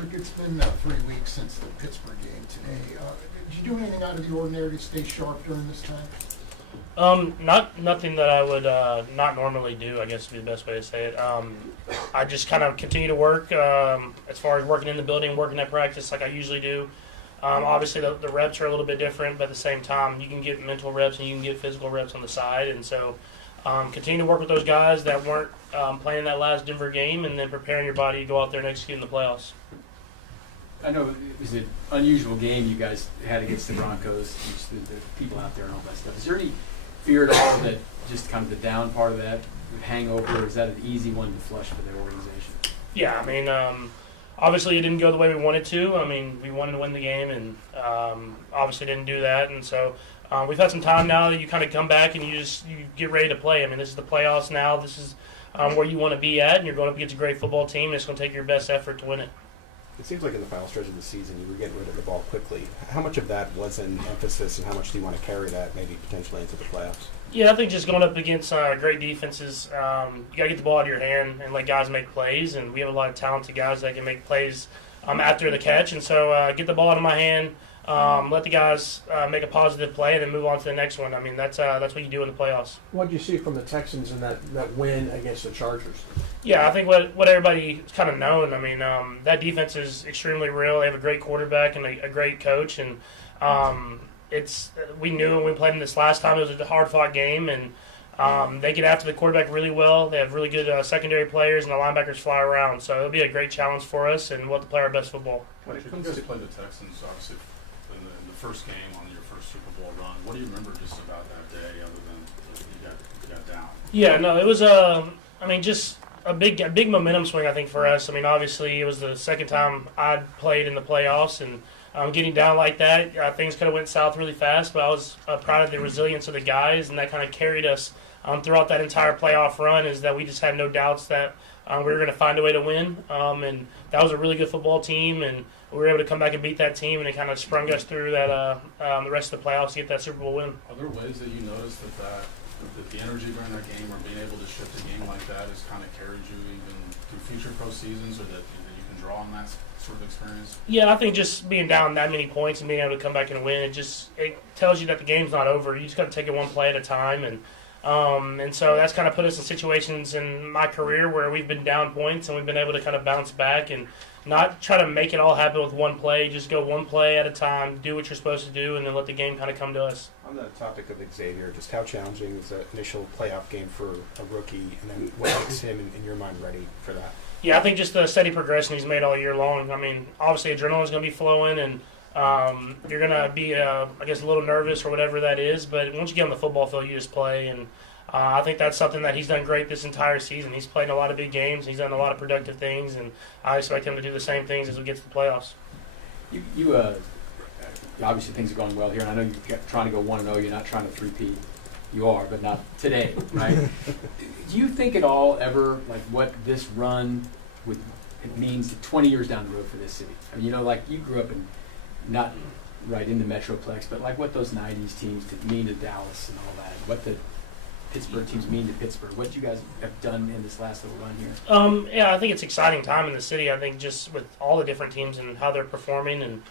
Patrick, it's been 3 weeks since the Pittsburgh game today. Did you do anything out of the ordinary to stay sharp during this time? Nothing that I would not normally do, I guess would be the best way to say it. I just kind of continue to work as far as working in the building, working at practice like I usually do. Obviously, the reps are a little bit different, but at the same time, you can get mental reps and you can get physical reps on the side. And so continue to work with those guys that weren't playing that last Denver game and then preparing your body to go out there and execute in the playoffs. I know it was an unusual game you guys had against the Broncos, the people out there and all that stuff. Is there any fear at all that just kind of the down part of that would hang over, or is that an easy one to flush for the organization? Yeah, I mean, obviously it didn't go the way we wanted to. I mean, we wanted to win the game and obviously didn't do that. And so we've had some time now that you kind of come back and you get ready to play. I mean, this is the playoffs now. This is where you want to be at, and you're going up against a great football team, and it's going to take your best effort to win it. It seems like in the final stretch of the season you were getting rid of the ball quickly. How much of that was an emphasis, and how much do you want to carry that maybe potentially into the playoffs? Yeah, I think just going up against great defenses, you got to get the ball out of your hand and let guys make plays, and we have a lot of talented guys that can make plays after the catch. And so get the ball out of my hand, let the guys make a positive play, and then move on to the next one. I mean, that's what you do in the playoffs. What did you see from the Texans in that win against the Chargers? Yeah, I think what everybody's kind of known. I mean, that defense is extremely real. They have a great quarterback and a great coach, and we knew when we played them this last time it was a hard-fought game, and they get after the quarterback really well. They have really good secondary players, and the linebackers fly around. So it'll be a great challenge for us, and we'll have to play our best football. When it comes to play the Texans, obviously, in the first game on your first Super Bowl run, what do you remember just about that day, other than you got down? Yeah, no, it was just a big momentum swing, I think, for us. I mean, obviously, it was the second time I'd played in the playoffs, and getting down like that, things could have went south really fast, but I was proud of the resilience of the guys, and that kind of carried us throughout that entire playoff run, is that we just had no doubts that we were going to find a way to win, and that was a really good football team, and we were able to come back and beat that team, and it kind of sprung us through that the rest of the playoffs to get that Super Bowl win. Are there ways that you noticed that the energy during that game, or being able to shift a game like that, has kind of carried you even through future postseasons, or that you can draw on that sort of experience? Yeah, I think just being down that many points and being able to come back and win, it tells you that the game's not over. You just got to take it one play at a time, and so that's kind of put us in situations in my career where we've been down points and we've been able to kind of bounce back and not try to make it all happen with one play. Just go one play at a time, do what you're supposed to do, and then let the game kind of come to us. On the topic of Xavier, just how challenging is the initial playoff game for a rookie, and then what makes him, in your mind, ready for that? Yeah, I think just the steady progression he's made all year long. I mean, obviously adrenaline's going to be flowing, and you're going to be, I guess, a little nervous or whatever that is. But once you get on the football field, you just play. And I think that's something that he's done great this entire season. He's played in a lot of big games. He's done a lot of productive things, and I expect him to do the same things as we get to the playoffs. You obviously things are going well here, and I know you're trying to go 1-0. You're not trying to three-peat. You are, but not today, right? Do you think at all ever, like, what this run it means 20 years down the road for this city? I mean, like, you grew up in, not right in the Metroplex, but like what those 90s teams mean to Dallas and all that, what the Pittsburgh teams mean to Pittsburgh. What you guys have done in this last little run here? Yeah, I think it's an exciting time in the city. I think just with all the different teams and how they're performing, and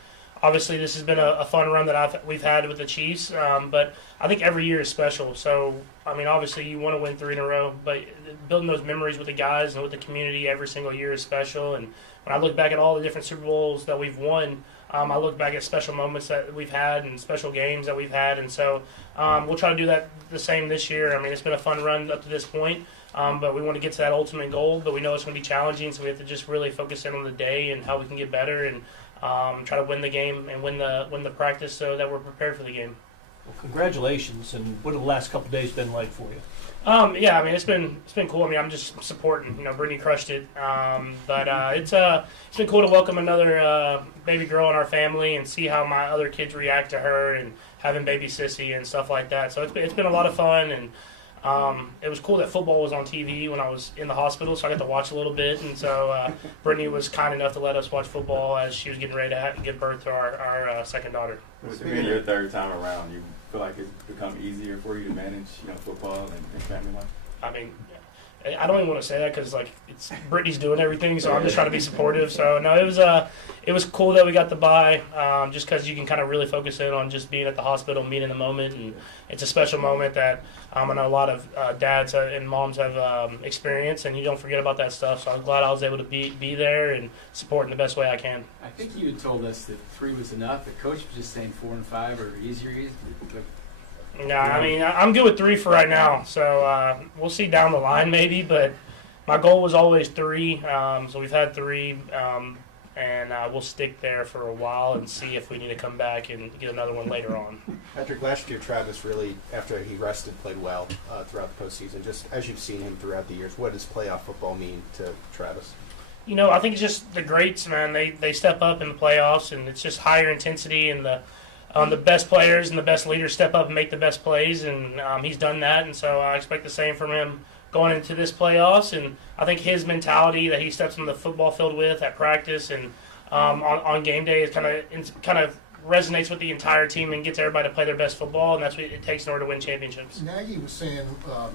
obviously this has been a fun run that we've had with the Chiefs, but I think every year is special. So, I mean, obviously you want to win 3 in a row, but building those memories with the guys and with the community every single year is special. And when I look back at all the different Super Bowls that we've won, I look back at special moments that we've had and special games that we've had. And so we'll try to do that the same this year. I mean, it's been a fun run up to this point, but we want to get to that ultimate goal. But we know it's going to be challenging, so we have to just really focus in on the day and how we can get better and try to win the game and win the practice so that we're prepared for the game. Well, congratulations, and what have the last couple of days been like for you? Yeah, I mean, it's been cool. I mean, I'm just supporting. Brittany crushed it, but it's been cool to welcome another baby girl in our family and see how my other kids react to her and having baby Sissy and stuff like that. So it's been a lot of fun, and it was cool that football was on TV when I was in the hospital, so I got to watch a little bit. And so Brittany was kind enough to let us watch football as she was getting ready to give birth to our second daughter. With being your third time around, you feel like it's become easier for you to manage, football and family life? I mean, I don't even want to say that because like it's Brittany's doing everything, so I'm just trying to be supportive. So no, it was cool that we got the bye, just because you can kind of really focus in on just being at the hospital, and being in the moment, and it's a special moment that I know a lot of dads and moms have experienced, and you don't forget about that stuff. So I'm glad I was able to be there and support in the best way I can. I think you had told us that 3 was enough. The coach was just saying 4 and 5 or easier. No, I mean, I'm good with 3 for right now. So we'll see down the line maybe, but my goal was always 3. So we've had 3, and we'll stick there for a while and see if we need to come back and get another one later on. Patrick, last year Travis really, after he rested, played well throughout the postseason. Just as you've seen him throughout the years, what does playoff football mean to Travis? You know, I think it's just the greats, man. They step up in the playoffs, and it's just higher intensity, and the best players and the best leaders step up and make the best plays, and he's done that, and so I expect the same from him going into this playoffs. And I think his mentality that he steps on the football field with at practice and on game day is kind of resonates with the entire team and gets everybody to play their best football, and that's what it takes in order to win championships. Nagy was saying a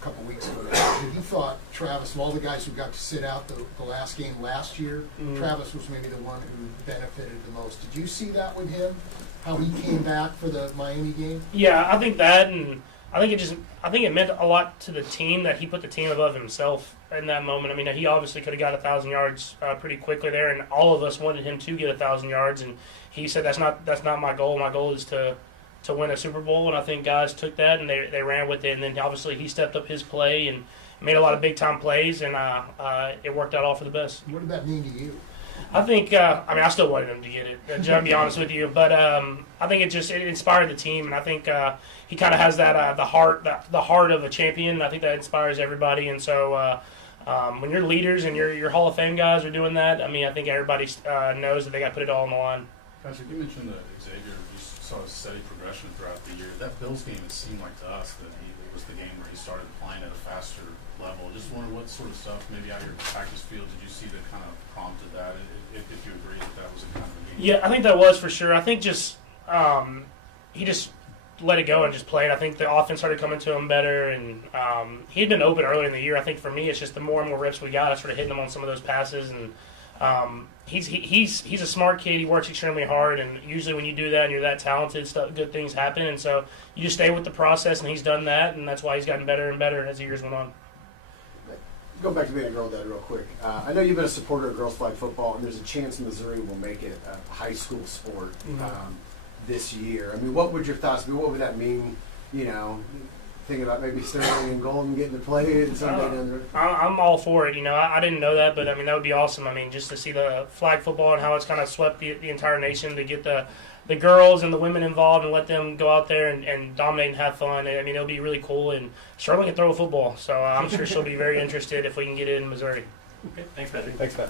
couple weeks ago that he thought Travis, of all the guys who got to sit out the last game last year, Travis was maybe the one who benefited the most. Did you see that with him, how he came back for the Miami game? Yeah, I think that, and I think it meant a lot to the team that he put the team above himself in that moment. I mean, he obviously could have got 1,000 yards pretty quickly there, and all of us wanted him to get 1,000 yards, and he said that's not my goal. My goal is to win a Super Bowl, and I think guys took that and they ran with it. And then obviously he stepped up his play and made a lot of big time plays, and it worked out all for the best. What did that mean to you? I think I still wanted him to get it, to be honest with you, but I think it inspired the team, and I think he kind of has that the heart of a champion. I think that inspires everybody, and so. When your leaders and your Hall of Fame guys are doing that, I mean, I think everybody knows that they got to put it all on the line. Patrick, you mentioned that Xavier, you saw a steady progression throughout the year. That Bills game, it seemed like to us that it was the game where he started playing at a faster level. Just wonder what sort of stuff, maybe out here at the practice field, did you see that kind of prompted that, if you agree that was a kind of a game? Yeah, I think that was for sure. I think just he just let it go and just played. I think the offense started coming to him better, and he had been open earlier in the year. I think for me, it's just the more and more reps we got, I started hitting him on some of those passes, and he's a smart kid. He works extremely hard, and usually when you do that and you're that talented, good things happen. And so you just stay with the process, and he's done that, and that's why he's gotten better and better as the years went on. Go back to being a girl dad real quick. I know you've been a supporter of girls flag football, and there's a chance Missouri will make it a high school sport this year. I mean, what would your thoughts be? What would that mean, thinking about maybe Sterling and Golden getting to play someday down the road? I'm all for it. I didn't know that, but I mean that would be awesome. I mean, just to see the flag football and how it's kind of swept the entire nation, to get the girls and the women involved and let them go out there and dominate and have fun. I mean, it'll be really cool. And Sterling can throw a football, so I'm sure she'll be very interested if we can get it in Missouri. Okay, thanks, Patrick. Thanks, Pat.